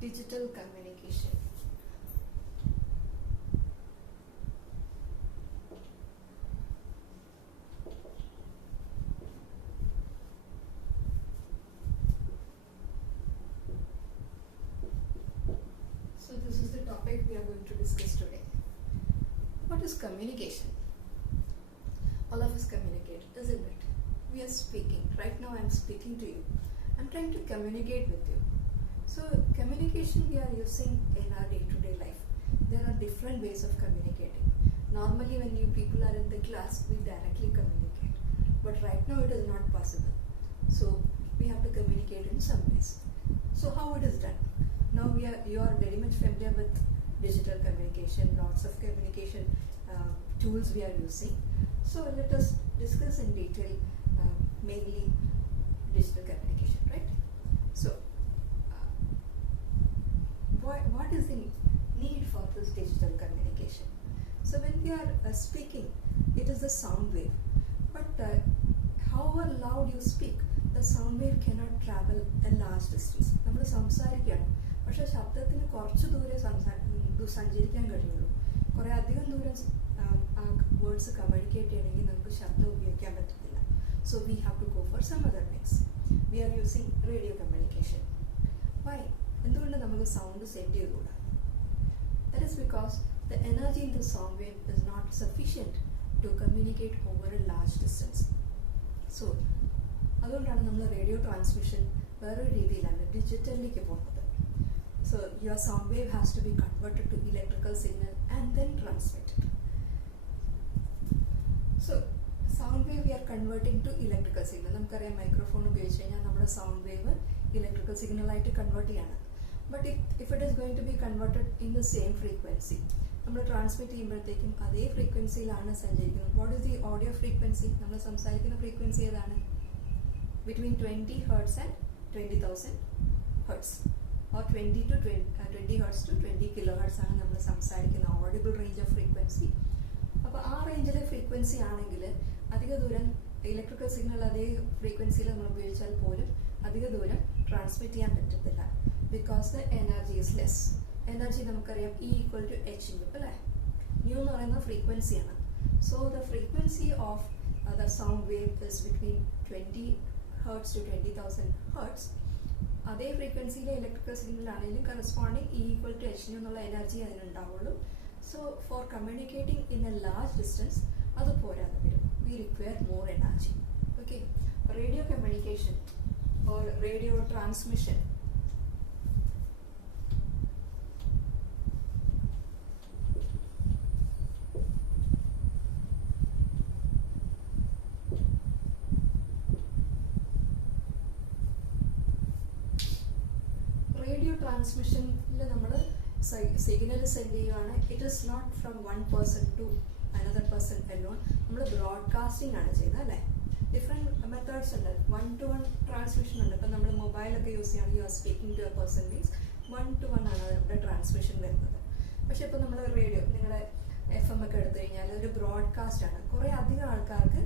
digital communication. So this is the topic we are going to discuss today. What is communication? All of us communicate, isn't it? We are speaking. Right now I am speaking to you. I am trying to communicate with you. So communication we are using in our day-to-day life. There are different ways of communicating. Normally when you people are in the class, we directly communicate. But right now it is not possible. So we have to communicate in some ways. So how it is done? Now you are very much familiar with digital communication, lots of communication tools we are using. So let us discuss in detail mainly digital communication, right? So what is the need for this digital communication? So when we are speaking, it is the sound wave. But however loud you speak, the sound wave cannot travel a large distance. നമ്മൾ സംസാരിക്കുകയാണ്, പക്ഷേ ശബ്ദത്തിന് കുറച്ച് ദൂരെ സഞ്ചരിക്കാൻ കഴിയുള്ളൂ. കുറേ അധികം ദൂരം ആ വേർഡ്സ് കമ്മ്യൂണിക്കേറ്റ് ചെയ്യണമെങ്കിൽ നമുക്ക് ശബ്ദം ഉപയോഗിക്കാൻ പറ്റത്തില്ല. So we have to go for some other things. We are using radio communication. Why? എന്തുകൊണ്ട് നമുക്ക് സൗണ്ട് സെൻഡ് ചെയ്തുകൂടാ? That is because the energy in the sound wave is not sufficient to communicate over a large distance. So അതുകൊണ്ടാണ് നമ്മൾ radio transmission വേറൊരു രീതിയിലാണ് ഡിജിറ്റലിലേക്ക് പോകുന്നത്. So your sound wave has to be converted to electrical signal and then transmitted. So sound wave we are converting to electrical signal. നമുക്കറിയാം microphone ഉപയോഗിച്ച് കഴിഞ്ഞാൽ നമ്മുടെ sound wave electrical signal ആയിട്ട് കൺവേർട്ട് ചെയ്യാണ്. But if it is going to be converted in the same frequency, നമ്മൾ transmit ചെയ്യുമ്പോഴത്തേക്കും അതേ ഫ്രീക്വൻസിയിലാണ് സഞ്ചരിക്കുന്നത്. What is the audio frequency? നമ്മൾ സംസാരിക്കുന്ന ഫ്രീക്വൻസി ഏതാണ്? Between 20 Hz and 20,000 Hz or 20 Hz to 20 kHz ആണ് നമ്മൾ സംസാരിക്കുന്ന ഓഡിബിൾ റേഞ്ച് ഓഫ് ഫ്രീക്വൻസി. അപ്പോൾ ആ റേഞ്ചിലെ ഫ്രീക്വൻസി ആണെങ്കിൽ അധിക ദൂരം ഇലക്ട്രിക്കൽ സിഗ്നൽ അതേ ഫ്രീക്വൻസിയിൽ നമ്മൾ ഉപയോഗിച്ചാൽ പോലും അധിക ദൂരം ട്രാൻസ്മിറ്റ് ചെയ്യാൻ പറ്റത്തില്ല. Because the energy is less. Energy നമുക്കറിയാം E = h അല്ലേ? ന്യൂ എന്ന് പറയുന്ന ഫ്രീക്വൻസിയാണ്. So the frequency of the sound wave is between 20 Hz to 20,000 Hz. അതേ ഫ്രീക്വൻസിയിലെ ഇലക്ട്രിക്കൽ സിഗ്നൽ ആണെങ്കിലും കറസ്പോണ്ടിങ് E = h എന്നുള്ള എനർജി അതിനുണ്ടാവുള്ളൂ. So for communicating in a large distance അത് പോരാതെ വരും. We require more energy. Okay, radio communication or radio transmission ട്രാൻസ്മിഷനിൽ നമ്മൾ സിഗ്നൽ സെൻഡ് ചെയ്യുകയാണ്. It is not from one person to another person alone. നമ്മൾ broadcasting ആണ് ചെയ്യുന്നത് അല്ലേ? ഡിഫറെൻറ്റ് മെത്തേഡ്സ് ഉണ്ട്. 1-to-1 ട്രാൻസ്മിഷൻ ഉണ്ട്. ഇപ്പം നമ്മൾ മൊബൈലൊക്കെ യൂസ് ചെയ്യുകയാണ്, you are speaking to a person means 1-to-1 ആണ് നമ്മുടെ ട്രാൻസ്മിഷൻ വരുന്നത്. പക്ഷേ ഇപ്പോൾ നമ്മൾ റേഡിയോ, നിങ്ങളുടെ FM ഒക്കെ എടുത്തു കഴിഞ്ഞാൽ ഒരു ബ്രോഡ്കാസ്റ്റ് ആണ്. കുറേ അധികം ആൾക്കാർക്ക്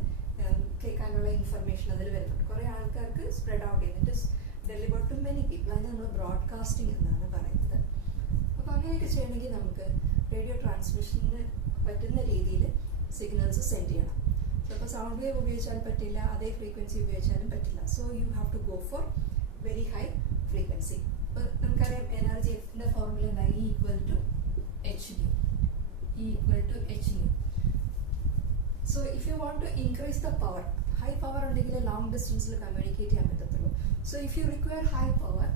കേൾക്കാനുള്ള ഇൻഫർമേഷൻ അതിൽ വരുന്നുണ്ട്. കുറേ ആൾക്കാർക്ക് സ്പ്രെഡ് ഔട്ട് ചെയ്തിട്ട് ഡെലിവേർഡ് ടു മെനി പീപ്പിൾ. അതിന് നമ്മൾ ബ്രോഡ്കാസ്റ്റിംഗ് എന്നാണ് പറയുന്നത്. അപ്പോൾ അങ്ങനെയൊക്കെ ചെയ്യണമെങ്കിൽ നമുക്ക് റേഡിയോ ട്രാൻസ്മിഷന് പറ്റുന്ന രീതിയിൽ സിഗ്നൽസ് സെൻഡ് ചെയ്യണം. അപ്പോൾ സൗണ്ട് വേവ് ഉപയോഗിച്ചാൽ പറ്റില്ല, അതേ ഫ്രീക്വൻസി ഉപയോഗിച്ചാലും പറ്റില്ല. So you have to go for very high frequency. ഇപ്പോൾ നമുക്കറിയാം എനർജിൻ്റെ ഫോർമുല എന്താ? E = hν. E = hν. So if you want to increase the power, high power ഉണ്ടെങ്കിൽ ലോങ് ഡിസ്റ്റൻസിൽ കമ്മ്യൂണിക്കേറ്റ് ചെയ്യാൻ പറ്റത്തുള്ളൂ. So if you require high power,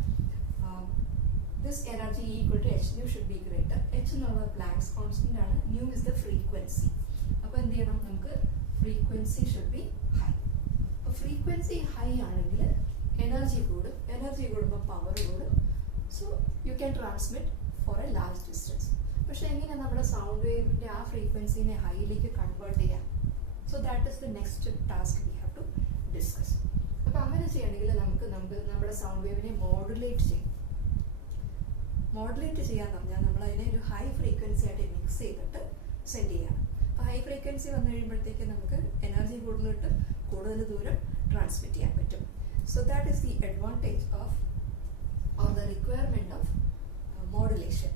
this energy E = hν should be greater. h എന്നുള്ള Planck's constant ആണ്. nu is the frequency. അപ്പോൾ എന്ത് ചെയ്യണം? നമുക്ക് frequency should be high. അപ്പോൾ frequency high ആണെങ്കിൽ എനർജി കൂടും. എനർജി കൂടുമ്പോൾ പവർ കൂടും. So you can transmit for a large distance. പക്ഷേ എങ്ങനെ നമ്മുടെ സൗണ്ട് വേവിൻ്റെ ആ ഫ്രീക്വൻസിനെ ഹൈയിലേക്ക് കൺവേർട്ട് ചെയ്യാം? So that is the next task we have to discuss. അപ്പോൾ അങ്ങനെ ചെയ്യണമെങ്കിൽ നമുക്ക് നമ്മുടെ സൗണ്ട് വേവിനെ മോഡുലേറ്റ് ചെയ്യും. മോഡുലേറ്റ് ചെയ്യാന്ന് പറഞ്ഞാൽ നമ്മൾ അതിനെ ഒരു ഹൈ ഫ്രീക്വൻസി ആയിട്ട് മിക്സ് ചെയ്തിട്ട് സെൻഡ് ചെയ്യണം. അപ്പോൾ ഹൈ ഫ്രീക്വൻസി വന്നു കഴിയുമ്പോഴത്തേക്ക് നമുക്ക് എനർജി കൂടുതൽ കിട്ടും, കൂടുതൽ ദൂരം ട്രാൻസ്മിറ്റ് ചെയ്യാൻ പറ്റും. So that is the advantage of or the requirement of modulation.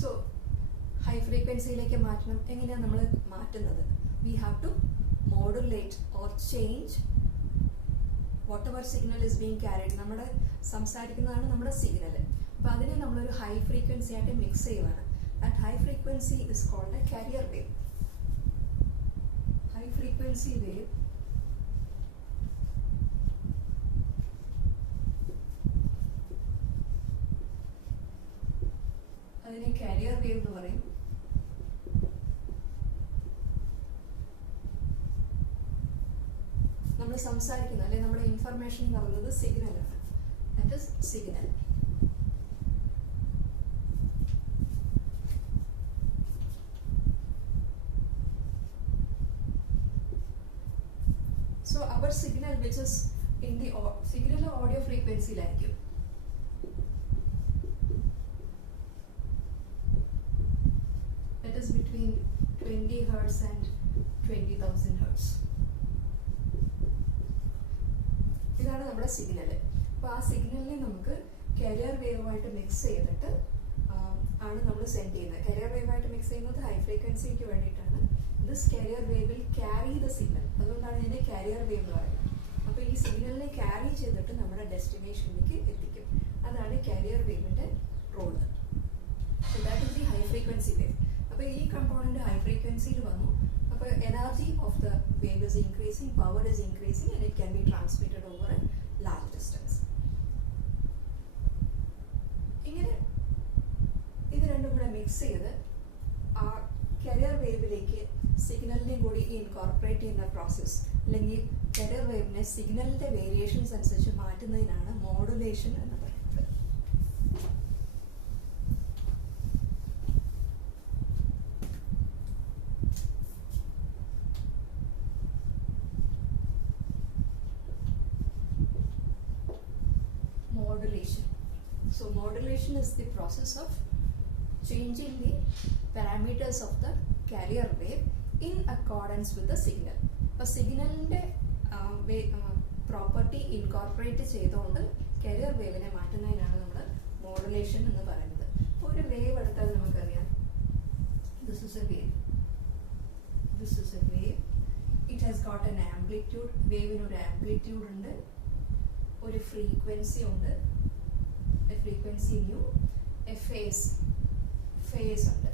So high ഫ്രീക്വൻസിയിലേക്ക് മാറ്റണം. എങ്ങനെയാണ് നമ്മൾ മാറ്റുന്നത്? We have to modulate or change whatever signal is being carried. നമ്മുടെ സംസാരിക്കുന്നതാണ് നമ്മുടെ സിഗ്നൽ. അപ്പോൾ അതിനെ നമ്മളൊരു ഹൈ ഫ്രീക്വൻസി ആയിട്ട് മിക്സ് ചെയ്യുവാണ്. That high frequency is called a carrier wave. High frequency wave അതിനെ കാരിയർ വേവ് എന്ന് പറയും. നമ്മൾ സംസാരിക്കുന്നത് അല്ലെങ്കിൽ നമ്മുടെ ഇൻഫർമേഷൻ എന്ന് പറയുന്നത് സിഗ്നലാണ്. That is signal. So our signal which is in the signal audio ഫ്രീക്വൻസിയിലായിരിക്കും. That is between 20 Hz and 20,000 Hz. ഇതാണ് നമ്മുടെ സിഗ്നൽ. അപ്പോൾ ആ സിഗ്നലിനെ നമുക്ക് കാരിയർ വേവുമായിട്ട് മിക്സ് ചെയ്തിട്ട് ആണ് നമ്മൾ സെൻഡ് ചെയ്യുന്നത്. കാരിയർ വേവുമായിട്ട് മിക്സ് ചെയ്യുന്നത് ഹൈ ഫ്രീക്വൻസിക്ക് വേണ്ടിയിട്ടാണ്. This carrier wave will carry the signal. അതുകൊണ്ടാണ് ഇതിനെ കാരിയർ വേവ് എന്ന് പറയുന്നത്. അപ്പോൾ ഈ സിഗ്നലിനെ ക്യാരി ചെയ്തിട്ട് നമ്മുടെ ഡെസ്റ്റിനേഷനിലേക്ക് എത്തിക്കും. അതാണ് കാരിയർ വേവിൻ്റെ role. So that is the high frequency wave. അപ്പോൾ ഈ കമ്പോണന്റ് ഹൈ ഫ്രീക്വൻസിയിൽ വന്നു. അപ്പോൾ energy of the wave is increasing, power is increasing and it can be transmitted over a large distance. ഇങ്ങനെ ഇത് രണ്ടും കൂടെ മിക്സ് ചെയ്ത് ആ കാരിയർ വേവിലേക്ക് സിഗ്നലിനെയും കൂടി ഇൻകോർപ്പറേറ്റ് ചെയ്യുന്ന പ്രോസസ്സ്, അല്ലെങ്കിൽ കാരിയർ വേവിനെ സിഗ്നലിന്റെ വേരിയേഷൻസ് അനുസരിച്ച് മാറ്റുന്നതിനാണ് മോഡുലേഷൻ എന്ന് പറയുന്നത്. Modulation. So modulation is the process of changing the parameters of the carrier wave in accordance with the signal. അപ്പോൾ സിഗ്നലിൻ്റെ പ്രോപ്പർട്ടി ഇൻകോർപ്പറേറ്റ് ചെയ്തുകൊണ്ട് കാരിയർ വേവിനെ മാറ്റുന്നതിനാണ് നമ്മൾ മോഡുലേഷൻ എന്ന് പറയുന്നത്. അപ്പോൾ ഒരു വേവ് എടുത്താൽ നമുക്കറിയാം, this is a wave, this is a wave, it has got an amplitude. വേവിനൊരു ആംപ്ലിറ്റ്യൂഡ് ഉണ്ട്, ഒരു ഫ്രീക്വൻസി ഉണ്ട്, a frequency nu, a phase ഉണ്ട്.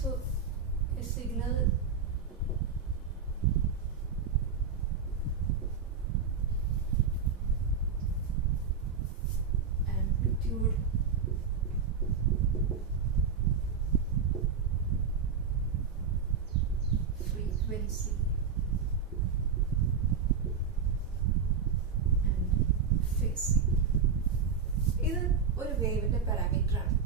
So a signal amplitude, frequency ഇത് ഒരു വേവിന്റെ പാരാമീറ്റർ ആണ്.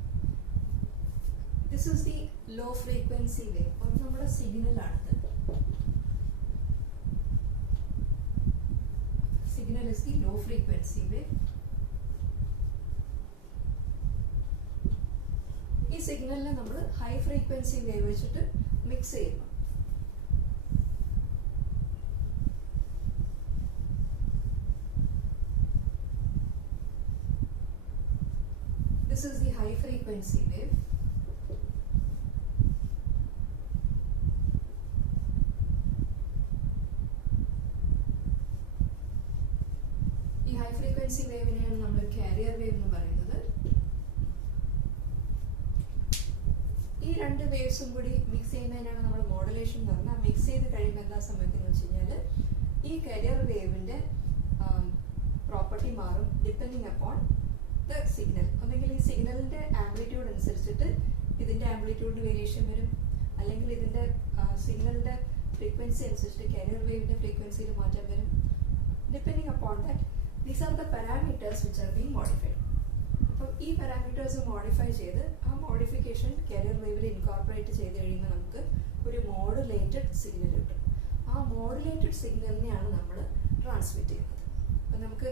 This is the low frequency wave. അത് നമ്മുടെ സിഗ്നലാണിത്. Signal is the low frequency wave. ഈ സിഗ്നലിനെ നമ്മൾ ഹൈ ഫ്രീക്വൻസി വേവ് വെച്ചിട്ട് മിക്സ് ചെയ്യുന്നു. This is the high frequency wave. ഈ ഹൈ ഫ്രീക്വൻസി വേവിനെയാണ് നമ്മൾ കാരിയർ വേവ് എന്ന് പറയുന്നത്. ഈ രണ്ട് വേവ്സും കൂടി മിക്സ് ചെയ്യുന്നതിനാണ് നമ്മൾ മോഡുലേഷൻ എന്ന് പറഞ്ഞാൽ. മിക്സ് ചെയ്ത് കഴിയുമ്പോൾ എന്താ സംഭവിക്കുന്നത് വെച്ച് കഴിഞ്ഞാൽ ഈ കാരിയർ വേവിന്റെ പ്രോപ്പർട്ടി മാറും ഡിപ്പെൻഡിങ് അപ്പോൺ ദ സിഗ്നൽ. ഒന്നെങ്കിൽ ഈ സിഗ്നലിന്റെ ആംപ്ലിറ്റ്യൂഡ് അനുസരിച്ചിട്ട് ഇതിന്റെ ആംപ്ലിറ്റ്യൂഡിന് വേരിയേഷൻ വരും, അല്ലെങ്കിൽ ഇതിന്റെ സിഗ്നലിന്റെ ഫ്രീക്വൻസി അനുസരിച്ചിട്ട് കാരിയർ വേവിന്റെ ഫ്രീക്വൻസിയിൽ മാറ്റം വരും. Depending upon that these are the parameters which are being modified. അപ്പോൾ ഈ പാരാമീറ്റേഴ്സ് മോഡിഫൈ ചെയ്ത് ആ മോഡിഫിക്കേഷൻ കാരിയർ വേവിൽ ഇൻകോർപ്പറേറ്റ് ചെയ്ത് കഴിയുമ്പോൾ നമുക്ക് ഒരു മോഡുലേറ്റഡ് സിഗ്നൽ കിട്ടും. ആ മോഡുലേറ്റഡ് സിഗ്നലിനെയാണ് നമ്മൾ ട്രാൻസ്മിറ്റ് ചെയ്യുന്നത്. അപ്പം നമുക്ക്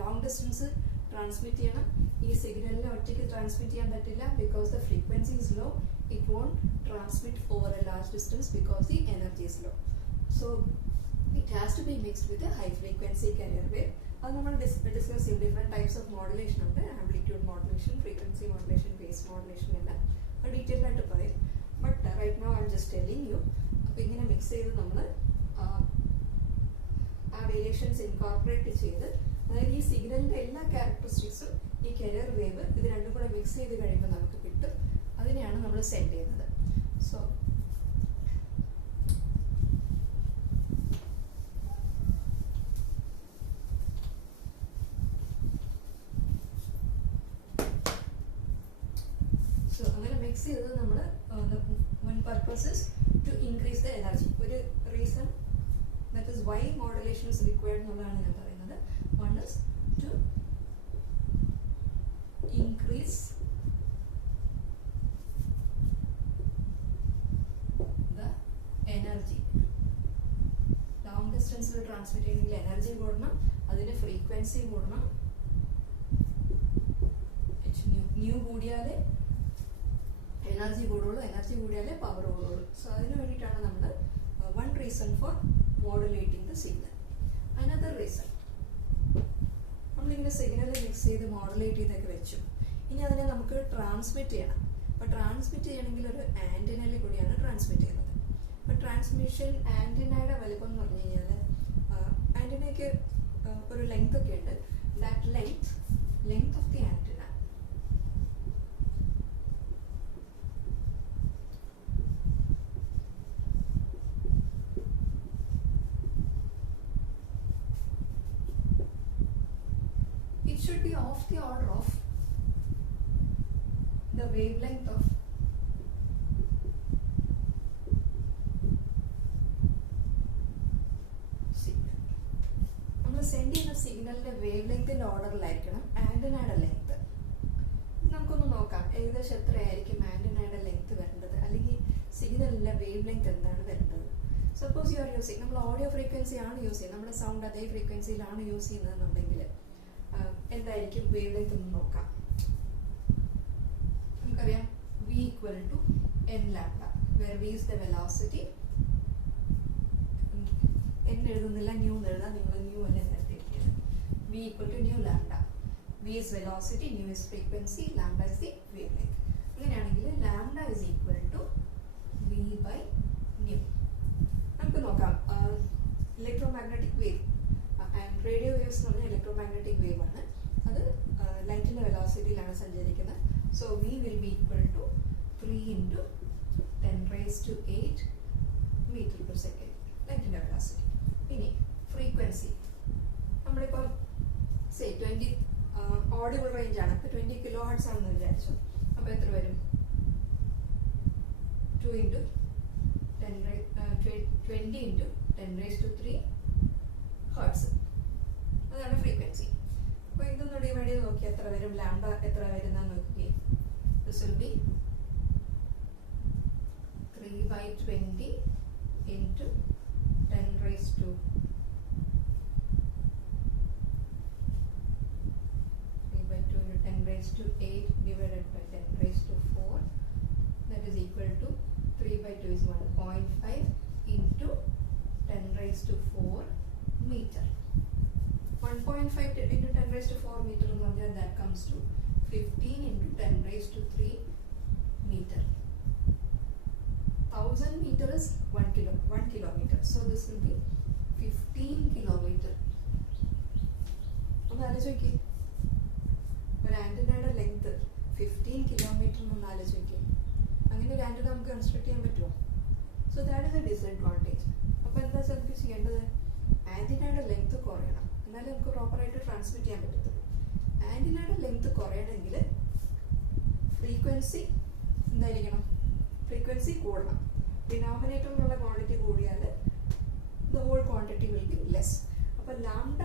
ലോങ് ഡിസ്റ്റൻസ് ട്രാൻസ്മിറ്റ് ചെയ്യണം. ഈ സിഗ്നലിനെ ഒറ്റയ്ക്ക് ട്രാൻസ്മിറ്റ് ചെയ്യാൻ പറ്റില്ല because the frequency is low. It won't transmit over a large distance because the energy is low. So it has to be mixed with high frequency carrier wave. അത് നമ്മൾ discuss ചെയ്യും. Different types of modulation ഉണ്ട്. Amplitude modulation, frequency modulation, phase modulation എല്ലാം detail ആയിട്ട് പറയും. But right now I'm just telling you. അപ്പോൾ ഇങ്ങനെ mix ചെയ്ത് നമ്മൾ ആ വേരിയേഷൻസ് ഇൻകോർപ്പറേറ്റ് ചെയ്ത്, അതായത് ഈ സിഗ്നലിൻ്റെ എല്ലാ ക്യാരക്ടറിസ്റ്റിക്സും ഈ carrier വേവ് ഇത് രണ്ടും കൂടെ മിക്സ് ചെയ്ത് കഴിയുമ്പോൾ നമുക്ക് കിട്ടും. അതിനെയാണ് നമ്മൾ സെൻഡ് ചെയ്യുന്നത്. സോ അങ്ങനെ മിക്സ് ചെയ്തത് നമ്മൾ one purpose is to increase the energy. ഒരു reason that is why modulation is required എന്നുള്ളതാണ് ഞാൻ പറയുന്നത്. One is to increase the energy. Long ഡിസ്റ്റൻസിൽ ട്രാൻസ്മിറ്റ് ചെയ്യണമെങ്കിൽ എനർജി കൂടണം, അതിന് ഫ്രീക്വൻസി കൂടണം. ന്യൂ കൂടിയാലേ എനർജി കൂടുള്ളൂ, എനർജി കൂടിയാലേ പവർ കൂടുള്ളൂ. സോ അതിന് വേണ്ടിയിട്ടാണ് നമ്മൾ one reason for modulating the signal. Another reason, നമ്മളിങ്ങനെ സിഗ്നൽ മിക്സ് ചെയ്ത് മോഡുലേറ്റ് ചെയ്തൊക്കെ വെച്ചു. ഇനി അതിനെ നമുക്ക് ട്രാൻസ്മിറ്റ് ചെയ്യണം. അപ്പോൾ ട്രാൻസ്മിറ്റ് ചെയ്യണമെങ്കിൽ ഒരു ആൻറ്റിനയിൽ കൂടിയാണ് ട്രാൻസ്മിറ്റ് ചെയ്യുന്നത്. അപ്പോൾ ട്രാൻസ്മിഷൻ ആൻറ്റിനയുടെ വലുപ്പം എന്ന് പറഞ്ഞു കഴിഞ്ഞാൽ ആൻറ്റിനയ്ക്ക് ഒരു ലെങ്ത് ഒക്കെ ഉണ്ട്. That length of the antenna should be of the order of the wavelength of signal. നമ്മൾ സെൻഡ് ചെയ്യുന്ന സിഗ്നലിന്റെ വേവ് ലെങ്ത്തിന്റെ ഓർഡറിലായിരിക്കണം ആന്റിനയുടെ ലെങ്ത്. നമുക്കൊന്ന് നോക്കാം ഏകദേശം എത്രയായിരിക്കും ആന്റിനയുടെ ലെങ്ത് വരേണ്ടത്, അല്ലെങ്കിൽ സിഗ്നലിന്റെ വേവ് ലെങ്ത് എന്താണ് വരേണ്ടത്. സപ്പോസ് യു ആർ യൂസിങ്, നമ്മൾ ഓഡിയോ ഫ്രീക്വൻസി ആണ് യൂസ് ചെയ്യുന്നത്, നമ്മുടെ സൗണ്ട് അതേ ഫ്രീക്വൻസിയിലാണ് യൂസ് ചെയ്യുന്നതെന്നുണ്ടെങ്കിൽ എന്തായിരിക്കും വേവ് ലെങ്ത് എന്ന് നോക്കാം. നമുക്കറിയാം v equal to n lambda, where v is the velocity. n എഴുതുന്നില്ല, ന്യൂ എഴുതാം, നിങ്ങൾ ന്യൂ അല്ലേ നേരത്തെ എഴുതിയത്. v equal to new lambda. v is velocity, nu is frequency, lambda is the wavelength. അങ്ങനെയാണെങ്കിൽ lambda is equal to v by nu. നമുക്ക് നോക്കാം electromagnetic wave and radio waves എന്ന് പറഞ്ഞാൽ ഇലക്ട്രോമാഗ്നറ്റിക് വേവ് ആണ്. അത് ലൈറ്റിന്റെ വെലോസിറ്റിയിലാണ് സഞ്ചരിക്കുന്നത്. So v will be equal to 3 into 10 raised to 8 meter per second ലൈറ്റിന്റെ വെലോസിറ്റി. ഇനി ഫ്രീക്വൻസി നമ്മളിപ്പം 20 ഓഡിബിൾ റേഞ്ച് ആണ്, ഇപ്പോൾ 20 കിലോ ഹെർട്സ് ആണെന്ന് വിചാരിച്ചു. അപ്പോൾ എത്ര വരും? 2 into 20 into 10 raised to 3 hertz. അതാണ് ഫ്രീക്വൻസി. അപ്പോൾ ഇതൊന്ന് ഡിവൈഡ് ചെയ്ത് നോക്കി എത്ര വരും, ലാംഡ എത്ര വരുന്നതെന്ന് നോക്കി. This will be 3 by 20 into 10 raised to 3 by 2 into 10 raised to 8 divided by 10 raised to 4. That is equal to 3 by 2 is 1.5 into 10 raised to 4 meter. 1.5 into 10 raised to 4 meter, that comes to 15 into 10 raised to 3 meter. 1000 meter is 1 kilometer. So this will be 15 kilometer. ഒന്ന് ആലോചിച്ച് നോക്കി, ഒരു ആന്റിനയുടെ length 15 kilometre എന്നൊന്ന് ആലോചിച്ച് നോക്കി. അങ്ങനെ ഒരു ആന്റിന നമുക്ക് കൺസ്ട്രക്ട് ചെയ്യാൻ പറ്റുമോ? So that is A disadvantage. അപ്പോൾ എന്താ നമുക്ക് ചെയ്യേണ്ടത്? ആന്റിനയുടെ ലെങ്ത് കുറയണം, എന്നാലേ നമുക്ക് പ്രോപ്പറായിട്ട് ട്രാൻസ്മിറ്റ് ചെയ്യാൻ പറ്റത്തുള്ളൂ. ആന്റിനയുടെ ലെങ്ത് കുറയണമെങ്കിൽ ഫ്രീക്വൻസി എന്തായിരിക്കണം? ഫ്രീക്വൻസി കൂടണം. ഡിനോമിനേറ്ററിലുള്ള ക്വാണ്ടിറ്റി കൂടിയാൽ the whole quantity will be less. അപ്പോൾ ലാംഡ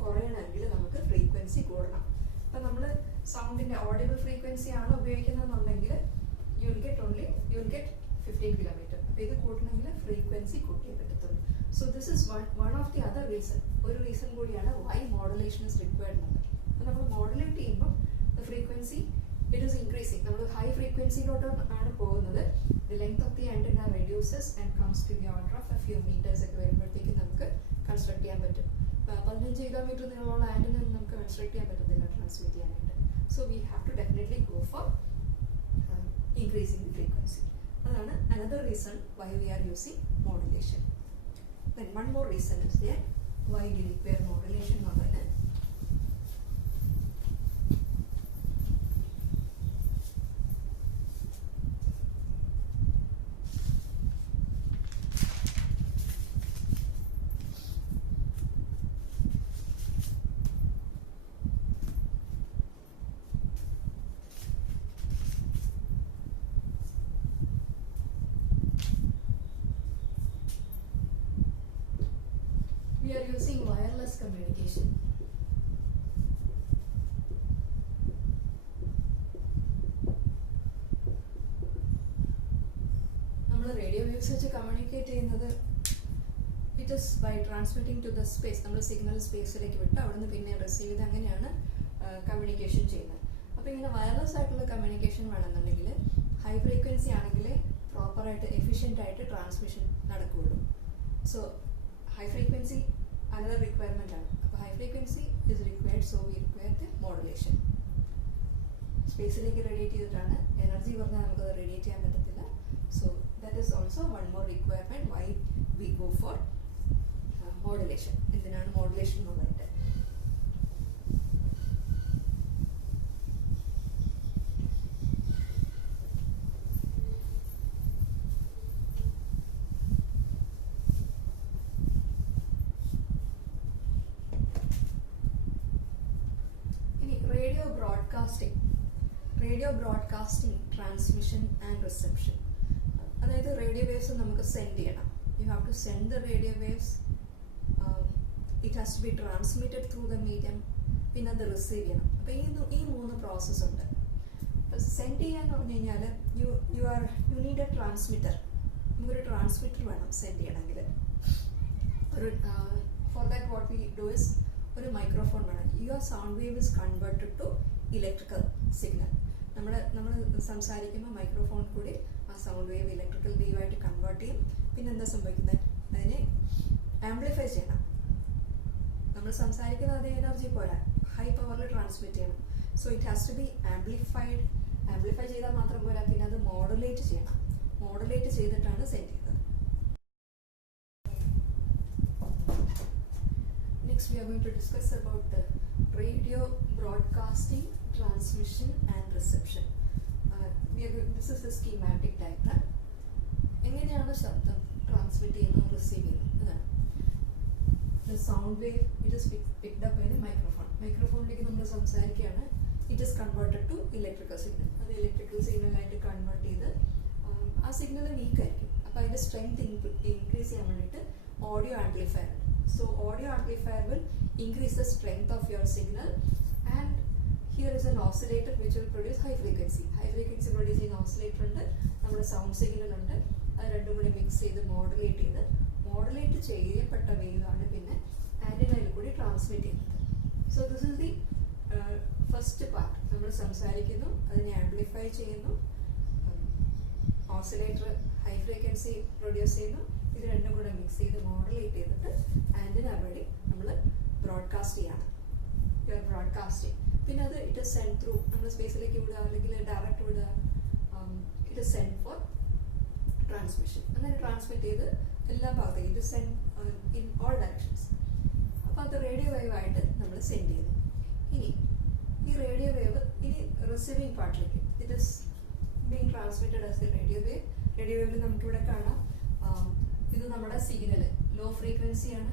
കുറയണമെങ്കിൽ നമുക്ക് ഫ്രീക്വൻസി കൂടണം. അപ്പോൾ നമ്മൾ സൗണ്ടിൻ്റെ ഓഡിബിൾ ഫ്രീക്വൻസി ആണ് ഉപയോഗിക്കുന്നതെന്നുണ്ടെങ്കിൽ യു വിൽ ഗെറ്റ് 15 കിലോമീറ്റർ. അപ്പോൾ ഇത് കൂട്ടണമെങ്കിൽ ഫ്രീക്വൻസി കൂട്ടിയേ പറ്റത്തുള്ളൂ. So this this is one of the other reason. ഒരു റീസൺ കൂടിയാണ് why modulation is required. അപ്പോൾ നമ്മൾ മോഡുലേറ്റ് ചെയ്യുമ്പോൾ the frequency it is increasing. നമ്മൾ ഹൈ ഫ്രീക്വൻസിയിലോട്ടാണ് പോകുന്നത്. The length of the antenna reduces and comes to the order of a few meters ഒക്കെ വരുമ്പോഴത്തേക്ക് നമുക്ക് കൺസ്ട്രക്ട് ചെയ്യാൻ പറ്റും. 15 കിലോമീറ്റർ നീളമുള്ള ആന്റിന നമുക്ക് കൺസ്ട്രക്ട് ചെയ്യാൻ പറ്റത്തില്ല ട്രാൻസ്മിറ്റ് ചെയ്യാനായിട്ട്. So we have to definitely go for increasing the frequency. അതാണ് another reason why we are using modulation. Then one more reason is there why we require modulation എന്നുള്ളത്. We are using wireless communication. നമ്മൾ radio waves വെച്ച് communicate ചെയ്യുന്നത് it is by transmitting to the space. നമ്മൾ signal സ്പേസിലേക്ക് വിട്ട് അവിടുന്ന് പിന്നെ receive ചെയ്ത് അങ്ങനെയാണ് കമ്മ്യൂണിക്കേഷൻ ചെയ്യുന്നത്. അപ്പോൾ ഇങ്ങനെ വയർലെസ് ആയിട്ടുള്ള കമ്മ്യൂണിക്കേഷൻ വേണമെന്നുണ്ടെങ്കിൽ ഹൈ ഫ്രീക്വൻസി ആണെങ്കിൽ പ്രോപ്പറായിട്ട് എഫിഷ്യൻ്റ് ആയിട്ട് ട്രാൻസ്മിഷൻ നടക്കുകയുള്ളൂ. So high frequency another requirement ആണ്. അപ്പോൾ high frequency is required, so we require the modulation. സ്പേസിലേക്ക് റേഡിയേറ്റ് ചെയ്തിട്ടാണ് എനർജി പറഞ്ഞാൽ നമുക്കത് റേഡിയേറ്റ് ചെയ്യാൻ പറ്റത്തില്ല. So that is also one more requirement why we go for modulation. എന്തിനാണ് മോഡുലേഷൻ എന്നുള്ളത്? Radio broadcasting transmission and reception. അതായത് റേഡിയോ വേവ്സ് നമുക്ക് സെൻഡ് ചെയ്യണം. You have to send the radio waves. It has to be transmitted through the medium. പിന്നെ അത് receive ചെയ്യണം. അപ്പോൾ ഈ 3 പ്രോസസ്സ് ഉണ്ട്. സെൻഡ് ചെയ്യാന്ന് പറഞ്ഞു കഴിഞ്ഞാൽ യു നീഡ് എ ട്രാൻസ്മിറ്റർ. നമുക്കൊരു ട്രാൻസ്മിറ്റർ വേണം സെൻഡ് ചെയ്യണമെങ്കിൽ. ഒരു for that what we do is ഒരു മൈക്രോഫോൺ വേണം. Your sound wave is converted to electrical signal. നമ്മൾ സംസാരിക്കുമ്പോൾ മൈക്രോഫോൺ കൂടി ആ സൗണ്ട് വേവ് ഇലക്ട്രിക്കൽ വേവായിട്ട് കൺവേർട്ട് ചെയ്യും. പിന്നെ എന്താ സംഭവിക്കുന്നത്? അതിനെ ആംപ്ലിഫൈ ചെയ്യണം. നമ്മൾ സംസാരിക്കുന്ന അതേ എനർജി പോരാ, ഹൈ പവറിൽ ട്രാൻസ്മിറ്റ് ചെയ്യണം. So it has to be amplified. Amplify ചെയ്താൽ മാത്രം പോരാ, പിന്നെ അത് മോഡുലേറ്റ് ചെയ്യണം. മോഡുലേറ്റ് ചെയ്തിട്ടാണ് സെൻഡ് ചെയ്യുന്നത്. Next we are going to discuss about the radio broadcasting, transmission and reception. This is the schematic diagram. എങ്ങനെയാണ് ശബ്ദം ട്രാൻസ്മിറ്റ് ചെയ്യുന്നത്, റിസീവ് ചെയ്യുന്നത്? The sound wave it is picked up by the microphone. മൈക്രോഫോണിലേക്ക് നമ്മൾ സംസാരിക്കുകയാണ്. It is converted to electrical signal. അത് electrical signal ആയിട്ട് convert ചെയ്ത് ആ സിഗ്നൽ വീക്ക് ആയിരിക്കും. അപ്പോൾ അതിൻ്റെ സ്ട്രെങ്ത് ഇൻക്രീസ് ചെയ്യാൻ വേണ്ടിയിട്ട് audio amplifier. So audio amplifier will increase the strength of your signal, and here is an oscillator which will produce high frequency. High frequency producing oscillator ഉണ്ട്, നമ്മുടെ sound signal ഉണ്ട്. അത് രണ്ടും കൂടി മിക്സ് ചെയ്ത് modulate ചെയ്യപ്പെട്ട വേവ് ആണ് പിന്നെ ആന്റിനയിൽ കൂടി ട്രാൻസ്മിറ്റ് ചെയ്യുന്നത്. So this is the first part. നമ്മൾ സംസാരിക്കുന്നു, അതിനെ ആംപ്ലിഫൈ ചെയ്യുന്നു, ഓസിലേറ്റർ ഹൈ ഫ്രീക്വൻസി പ്രൊഡ്യൂസ് ചെയ്യുന്നു. ഇത് രണ്ടും കൂടെ മിക്സ് ചെയ്ത് മോഡുലേറ്റ് ചെയ്തിട്ട് ആന്റിന വഴി നമ്മൾ ബ്രോഡ്കാസ്റ്റ് ചെയ്യണം. You are broadcasting. പിന്നെ അത് ഇറ്റ് ഇസ് സെൻഡ് ത്രൂ, നമ്മൾ സ്പേസിലേക്ക് വിടുക അല്ലെങ്കിൽ ഡയറക്റ്റ് വിടുക. It is send four transmission. അങ്ങനെ ട്രാൻസ്മിറ്റ് ചെയ്ത് എല്ലാ ഭാഗത്തേക്കും it is send in all directions. അപ്പോൾ അത് റേഡിയോ വേവ് ആയിട്ട് നമ്മൾ സെൻഡ് ചെയ്യുന്നു. ഇനി ഈ റേഡിയോ വേവ് ഇനി റിസീവിങ് പാർട്ടിലേക്ക് it is being transmitted as a radio wave. Radio വേവിൽ നമുക്കിവിടെ കാണാം, ഇത് നമ്മുടെ സിഗ്നൽ ലോ ഫ്രീക്വൻസിയാണ്,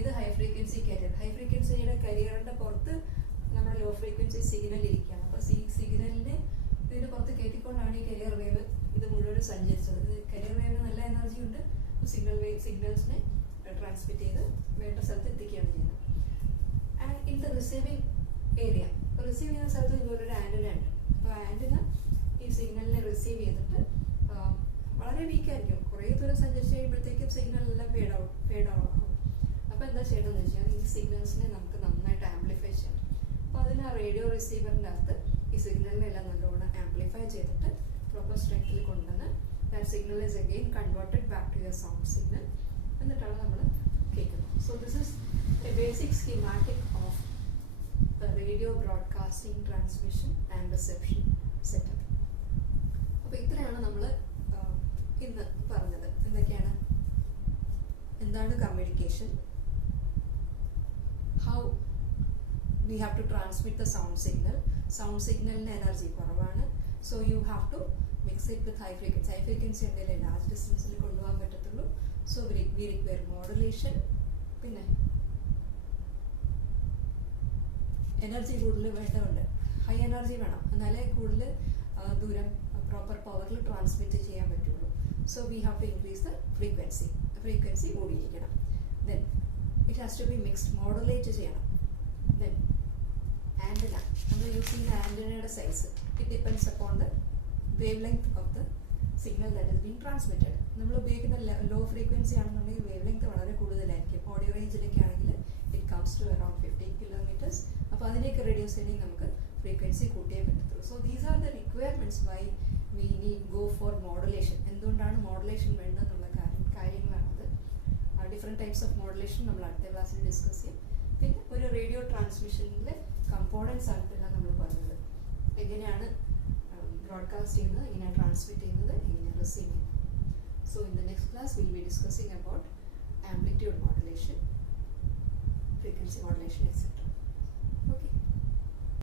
ഇത് ഹൈ ഫ്രീക്വൻസി കരിയർ. ഹൈ ഫ്രീക്വൻസിയുടെ കരിയറിന്റെ പുറത്ത് നമ്മുടെ ലോ ഫ്രീക്വൻസി സിഗ്നൽ ഇരിക്കുകയാണ്. അപ്പോൾ സിഗ്നലിനെ ഇതിന്റെ പുറത്ത് കയറ്റിക്കൊണ്ടാണ് ഈ കരിയർ വേവ് ഇത് മുഴുവൻ സഞ്ചരിച്ചത്. കരിയർ വേവിന് നല്ല എനർജി ഉണ്ട്. സിഗ്നൽസിനെ ട്രാൻസ്മിറ്റ് ചെയ്ത് വേണ്ട സ്ഥലത്ത് എത്തിക്കുകയാണ് ചെയ്യുന്നത്. And in the receiving area, receive ചെയ്യുന്ന സ്ഥലത്ത് ഇതുപോലൊരു ആന്റിന ഉണ്ട്. അപ്പോൾ ആന്റിന ഈ സിഗ്നലിനെ റിസീവ് ചെയ്തിട്ട് വളരെ വീക്കായിരിക്കും. കുറേ ദൂരം സഞ്ചരിച്ച് കഴിയുമ്പോഴത്തേക്കും സിഗ്നൽ എല്ലാം സിഗ്നൽസിനെ നമുക്ക് നന്നായിട്ട് ആംപ്ലിഫൈ ചെയ്യണം. അപ്പോൾ അതിന് ആ റേഡിയോ റിസീവറിൻ്റെ അകത്ത് ഈ സിഗ്നലിനെല്ലാം നല്ലോണം ആംപ്ലിഫൈ ചെയ്തിട്ട് പ്രോപ്പർ സ്ട്രെങ്ത്തിൽ കൊണ്ടുവന്ന് that signal is again converted back to your sound signal. എന്നിട്ടാണ് നമ്മൾ കേൾക്കുന്നത്. So this is a basic schematic of radio broadcasting transmission and reception setup. അപ്പോൾ ഇത്രയാണ് നമ്മൾ ഇന്ന് പറഞ്ഞത്. എന്തൊക്കെയാണ്? എന്താണ് communication, how we have to transmit the sound signal. Sound signal energy കുറവാണ്. So you have to mix it with high frequency. High frequency ഉണ്ടെങ്കിലേ large distance കൊണ്ടുപോകാൻ പറ്റത്തുള്ളൂ. So we require modulation. പിന്നെ എനർജി കൂടുതൽ വേണ്ടതുണ്ട്. ഹൈ എനർജി വേണം, എന്നാലേ കൂടുതൽ ദൂരം പ്രോപ്പർ പവറിൽ ട്രാൻസ്മിറ്റ് ചെയ്യാൻ പറ്റുള്ളൂ. So we have to increase the frequency. ഫ്രീക്വൻസി കൂടിയിരിക്കണം. Then it has to be mixed, modulate ചെയ്യണം. Then ആൻറ്റന, നമ്മൾ യൂസ് ചെയ്യുന്ന ആൻറ്റനയുടെ size it depends upon the wavelength of the signal that is being transmitted. നമ്മൾ ഉപയോഗിക്കുന്ന low frequency ആണെന്നുണ്ടെങ്കിൽ wavelength വളരെ കൂടുതലായിരിക്കും. ഓഡിയോ റേഞ്ചിലൊക്കെ ആണെങ്കിൽ it comes to around 15 kilometres. അപ്പോൾ അതിനെയൊക്കെ റെഡ്യൂസ് ചെയ്യണമെങ്കിൽ നമുക്ക് ഫ്രീക്വൻസി കൂട്ടിയേ പറ്റത്തുള്ളൂ. So these are the requirements why we need go for modulation. എന്തുകൊണ്ടാണ് മോഡുലേഷൻ വേണ്ടതെന്നുള്ള കാര്യങ്ങളാണത്. ഡിഫറെൻറ്റ് ടൈപ്സ് ഓഫ് മോഡുലേഷൻ നമ്മൾ അടുത്ത ക്ലാസ്സിൽ ഡിസ്കസ് ചെയ്യും. പിന്നെ ഒരു റേഡിയോ ട്രാൻസ്മിഷനിലെ കമ്പോണൻസ് ആയിട്ടെല്ലാം നമ്മൾ പറഞ്ഞത്. എങ്ങനെയാണ് ബ്രോഡ്കാസ്റ്റ് ചെയ്യുന്നത്, എങ്ങനെയാണ് ട്രാൻസ്മിറ്റ് ചെയ്യുന്നത്, എങ്ങനെയാണ് റിസീവ് ചെയ്യുന്നത്. So in the next class will be discussing about amplitude modulation, frequency modulation etcetera.